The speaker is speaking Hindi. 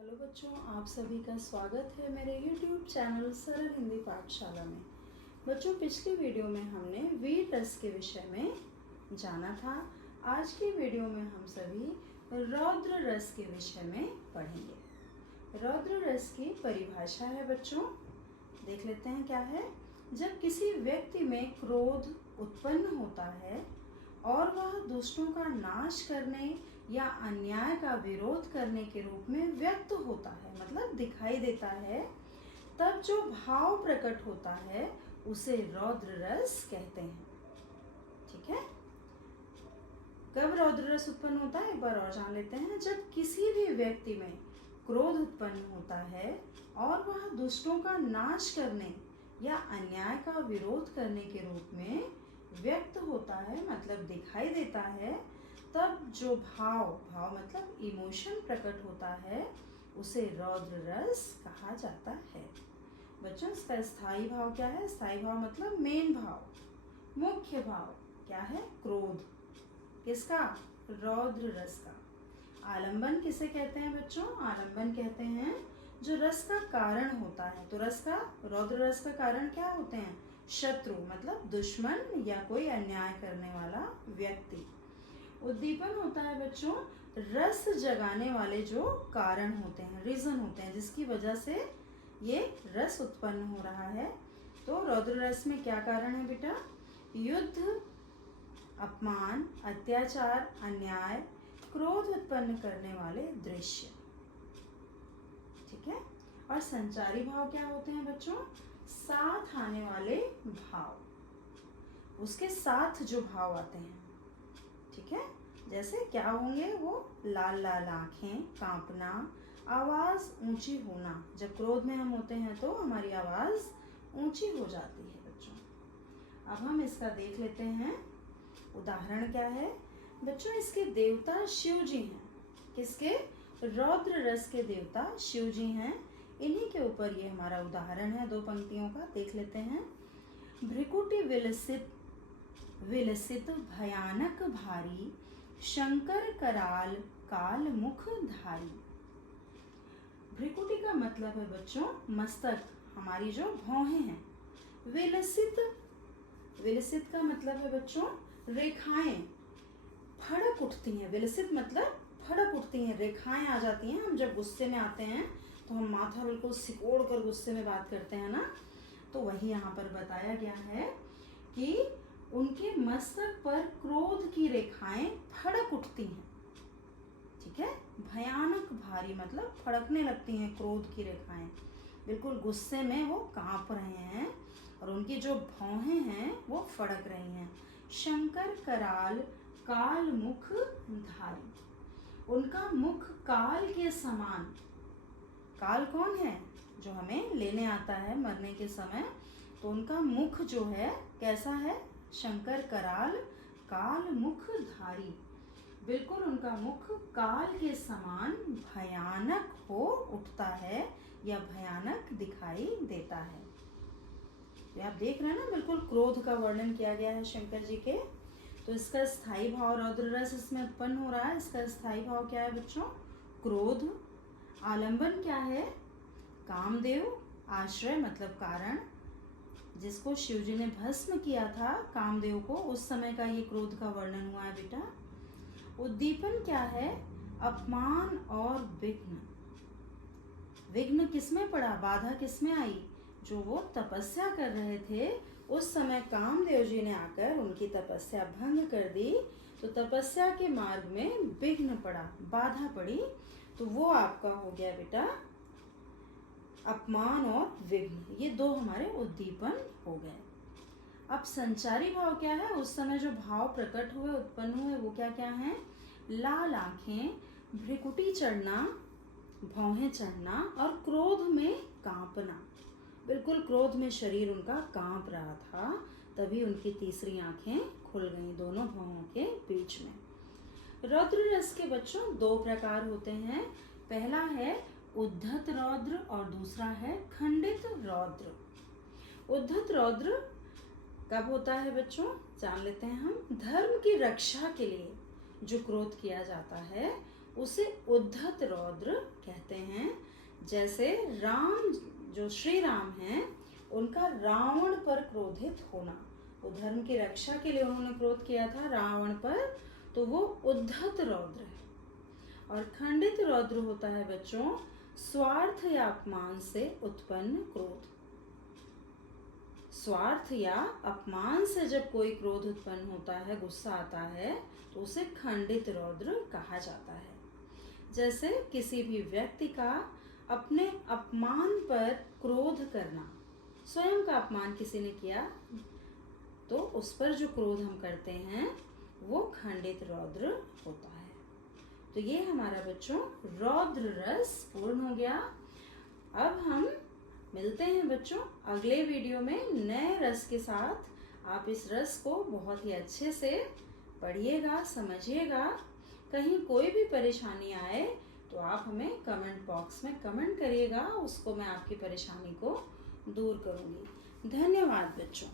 हेलो बच्चों, आप सभी का स्वागत है मेरे YouTube चैनल सरल हिंदी पाठशाला में। बच्चों, पिछली वीडियो में हमने वीर रस के विषय में जाना था। आज की वीडियो में हम सभी रौद्र रस के विषय में पढ़ेंगे। रौद्र रस की परिभाषा है बच्चों, देख लेते हैं क्या है। जब किसी व्यक्ति में क्रोध उत्पन्न होता है और वह दुष्टों का नाश करने या अन्याय का विरोध करने के रूप में व्यक्त होता है, मतलब दिखाई देता है, तब जो भाव प्रकट होता है उसे रौद्र रस कहते हैं। ठीक है, कब रौद्र रस उत्पन्न होता है एक बार और जान लेते हैं। जब किसी भी व्यक्ति में क्रोध उत्पन्न होता है और वह दुष्टों का नाश करने या अन्याय का विरोध करने के रूप में व्यक्त होता है, मतलब दिखाई देता है, तब जो भाव मतलब इमोशन प्रकट होता है उसे रौद्र रस कहा जाता है। बच्चों, इसका स्थायी भाव क्या है? स्थायी भाव मतलब मेन भाव, मुख्य भाव क्या है? क्रोध। किसका? रौद्र रस का। आलंबन किसे कहते हैं बच्चों? आलंबन कहते हैं जो रस का कारण होता है। तो रौद्र रस का कारण क्या होते हैं? शत्रु मतलब दुश्मन या कोई अन्याय करने वाला व्यक्ति। उद्दीपन होता है बच्चों रस जगाने वाले जो कारण होते हैं, रीजन होते हैं, जिसकी वजह से ये रस उत्पन्न हो रहा है। तो रौद्र रस में क्या कारण है बेटा? युद्ध, अपमान, अत्याचार, अन्याय, क्रोध उत्पन्न करने वाले दृश्य। ठीक है, और संचारी भाव क्या होते हैं बच्चों? साथ आने वाले भाव, उसके साथ जो भाव आते हैं। ठीक है, जैसे क्या होंगे वो? लाल लाल आंखें, कांपना, आवाज ऊंची होना। जब क्रोध में हम होते हैं तो हमारी आवाज ऊंची हो जाती है बच्चों। अब हम इसका देख लेते हैं उदाहरण क्या है। बच्चों, इसके देवता शिव जी हैं। किसके? रौद्र रस के देवता शिव जी हैं। इन्हीं के ऊपर ये हमारा उदाहरण है, 2 पंक्तियों का। देख लेते हैं। भ्रिकुटि विलसित भयानक भारी, शंकर कराल काल मुख धारी। भ्रिकुटि का मतलब है बच्चों मस्तक, हमारी जो भौहें हैं। विलसित का मतलब है बच्चों रेखाएं फड़क उठती हैं। विलसित मतलब फड़क उठती हैं, रेखाएं आ जाती हैं। हम जब गुस्से में आते हैं तो हम माथा बिल्कुल सिकोड़ कर गुस्से में बात करते हैं ना, तो वही यहाँ पर बताया गया है कि उनके मस्तक पर क्रोध की रेखाएं फड़क उठती हैं। ठीक है, भयानक भारी मतलब फड़कने लगती हैं क्रोध की रेखाएं, बिल्कुल गुस्से में वो कांप रहे हैं और उनकी जो भौहें हैं वो फड़क रही हैं। शंकर कराल काल मुख धारी, उनका मुख काल के समान। काल कौन है? जो हमें लेने आता है मरने के समय। तो उनका मुख जो है कैसा है? शंकर कराल काल मुख धारी, बिल्कुल उनका मुख काल के समान भयानक हो उठता है या भयानक दिखाई देता है। तो आप देख रहे हैं ना, बिल्कुल क्रोध का वर्णन किया गया है शंकर जी के। तो इसका स्थायी भाव रौद्र रस इसमें उत्पन्न हो रहा है। इसका स्थायी भाव क्या है बच्चों? क्रोध। आलंबन क्या है? कामदेव। आश्रय मतलब कारण, जिसको शिव जी ने भस्म किया था कामदेव को, उस समय का ये क्रोध का वर्णन हुआ है बेटा। उद्दीपन क्या है? अपमान और विघ्न। विघ्न किसमें पड़ा? बाधा किसमें आई? जो वो तपस्या कर रहे थे उस समय कामदेव जी ने आकर उनकी तपस्या भंग कर दी, तो तपस्या के मार्ग में विघ्न पड़ा, बाधा पड़ी। तो वो आपका हो गया बेटा अपमान और विघ्न, ये 2 हमारे उद्दीपन हो गए। अब संचारी भाव क्या है? उस समय जो भाव प्रकट हुए, उत्पन्न हुए, वो क्या क्या हैं? लाल आंखें, भ्रिकुटी चढ़ना, भौहें चढ़ना और क्रोध में कांपना। बिल्कुल क्रोध में शरीर उनका कांप रहा था, तभी उनकी तीसरी आंखें खुल गईं दोनों भौहों के बीच में। रौद्र रस के बच्चों 2 प्रकार होते हैं। पहला है उद्धत रौद्र और दूसरा है खंडित रौद्र। उद्धत रौद्र कब होता है बच्चों? जान लेते हैं हम। धर्म की रक्षा के लिए जो क्रोध किया जाता है उसे उद्धत रौद्र कहते हैं। जैसे राम, जो श्री राम हैं, उनका रावण पर क्रोधित होना, वो धर्म की रक्षा के लिए उन्होंने क्रोध किया था रावण पर, तो वो उद्धत रौद्र है। और खंडित रौद्र होता है बच्चों स्वार्थ या अपमान से उत्पन्न क्रोध। स्वार्थ या अपमान से जब कोई क्रोध उत्पन्न होता है, गुस्सा आता है, तो उसे खंडित रौद्र कहा जाता है। जैसे किसी भी व्यक्ति का अपने अपमान पर क्रोध करना, स्वयं का अपमान किसी ने किया तो उस पर जो क्रोध हम करते हैं वो खंडित रौद्र होता है। तो ये हमारा बच्चों रौद्र रस पूर्ण हो गया। अब हम मिलते हैं बच्चों अगले वीडियो में नए रस के साथ। आप इस रस को बहुत ही अच्छे से पढ़िएगा, समझिएगा। कहीं कोई भी परेशानी आए तो आप हमें कमेंट बॉक्स में कमेंट करिएगा, उसको मैं आपकी परेशानी को दूर करूंगी। धन्यवाद बच्चों।